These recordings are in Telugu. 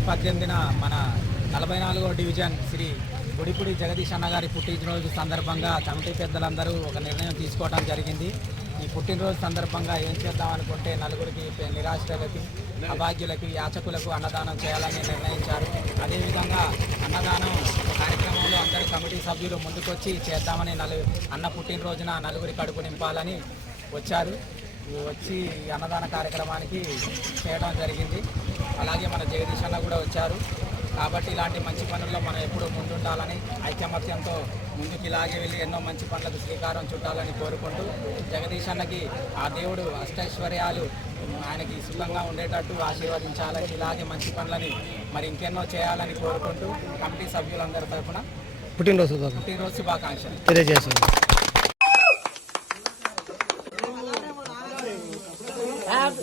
పద్దెనిమిదిన మన నలభై నాలుగో డివిజన్ శ్రీ గుడిపూడి జగదీష్ అన్నగారి పుట్టినరోజు సందర్భంగా కమిటీ పెద్దలందరూ ఒక నిర్ణయం తీసుకోవడం జరిగింది. ఈ పుట్టినరోజు సందర్భంగా ఏం చేద్దాం అనుకుంటే నలుగురికి పె- నిరాశ్రయులకి అభాగ్యులకి యాచకులకు అన్నదానం చేయాలని నిర్ణయించారు. అదేవిధంగా అన్నదానం కార్యక్రమంలో అందరి కమిటీ సభ్యులు ముందుకొచ్చి చేద్దామని నలు అన్న పుట్టినరోజున నలుగురి కడుపు నింపాలని వచ్చారు. వచ్చి అన్నదాన కార్యక్రమానికి చేయడం జరిగింది. అలాగే మన జగదీష్ అన్న కూడా వచ్చారు. కాబట్టి ఇలాంటి మంచి పనుల్లో మనం ఎప్పుడూ ముందుండాలని ఐకమత్యంతో ముందుకు ఇలాగే వెళ్ళి ఎన్నో మంచి పనులకు శ్రీకారం చుట్టాలని కోరుకుంటూ జగదీష్ అన్నకి ఆ దేవుడు అష్టైశ్వర్యాలు ఆయనకి సుఖంగా ఉండేటట్టు ఆశీర్వదించాలని ఇలాగే మంచి పనులని మరి ఇంకెన్నో చేయాలని కోరుకుంటూ కమిటీ సభ్యులందరి తరఫున పుట్టినరోజు శుభాకాంక్షలు.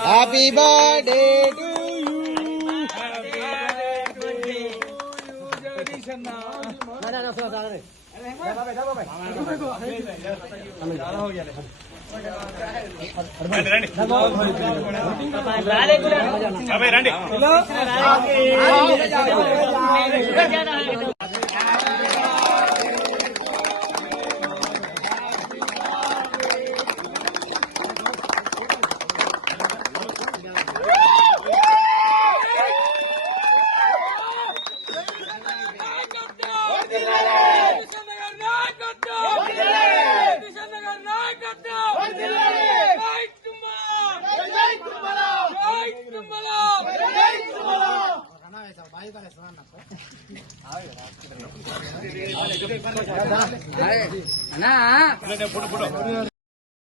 Happy birthday to you happy birthday to you జగదీశన్న నా నా నా సో దాదా रे బాబా బాబా బాబా రండి. అన్నా.